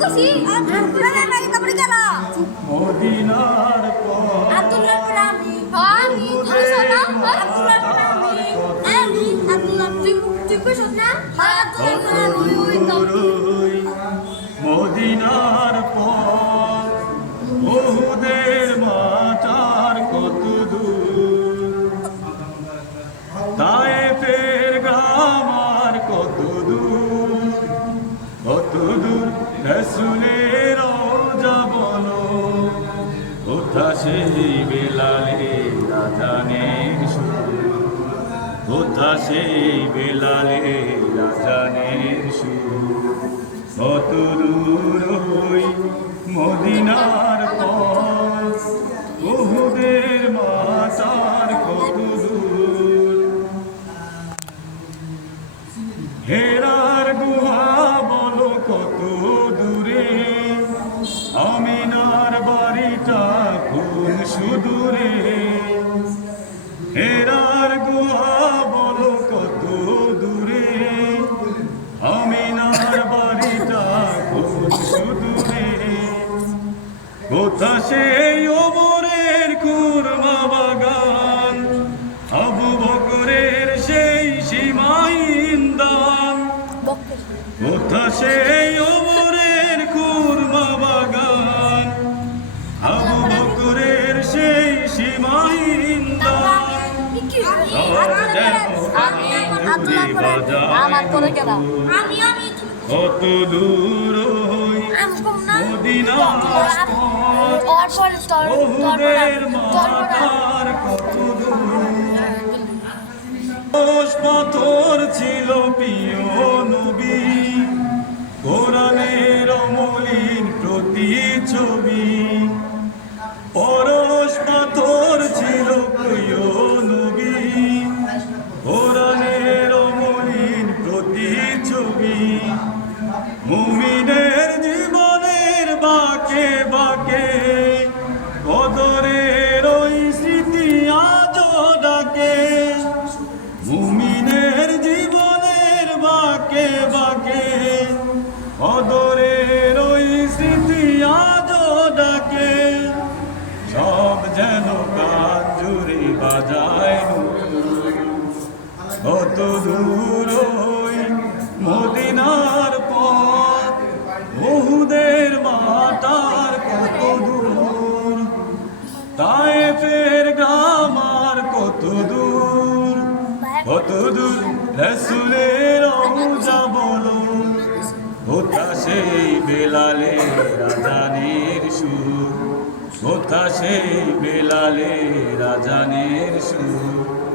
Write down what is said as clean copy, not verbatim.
খুশি আরে ভাই তারপরে গেল মদিনার পথ আব্দুল্লাহ রামি আমি শোনা আব্দুল্লাহ রামি আমি আব্দুল্লাহ তুই কই শোনা আব্দুল্লাহ রামি ওই তো মদিনার পথ বহুদের মাতার কত দূর তায়েফের গ্রাম আর কত দূর রাসূলের রওজা বলো কোথা সেই বেলালের আযানের সুর কোথা সেই বেলালের আযানের সুর কত দূর ওই মদিনার পথ উহুদের মাতার কত দূর হেরার গুহা বলো কত দূরে আমিনার বাড়িটা কোন সুদূরে হেরার গুহা বলো কত দূরে আমিনার বাড়িটা কোন সুদূরে কোথা সেই ওমরের কুরমা বাগান আবু বকরের সেই সীমাহীন দান কোথা সেই ওমরের কুরমা বাগান আবু বকরের সেই সীমাহীন দান কত দূর মদিনার পথ বহুদের মাতার কত দূর পাথর ছিল প্রিয় নবী কোরআনের অমলিন প্রতিছবি পরশ পাথর ছিল প্রিয় নবী কোরআনের অমলিন প্রতিছবি মুমিনের জীবনের বাঁকে বাঁকে কদরের ওই স্মৃতি আজও ডাকে মুমিনের জীবনের বাঁকে বাঁকে কদরের ওই স্মৃতি আজও ডাকে সব যেন কান জুড়ে বাজায় কত দূর ওই মদিনার পথ উহুদের মাতার কত দূর তায়েফের গ্রাম আর কত দূর রাসূলের রওজা বলো কোথা সেই বেলালের আযানের সুর কোথা সেই বেলালের আযানের সুর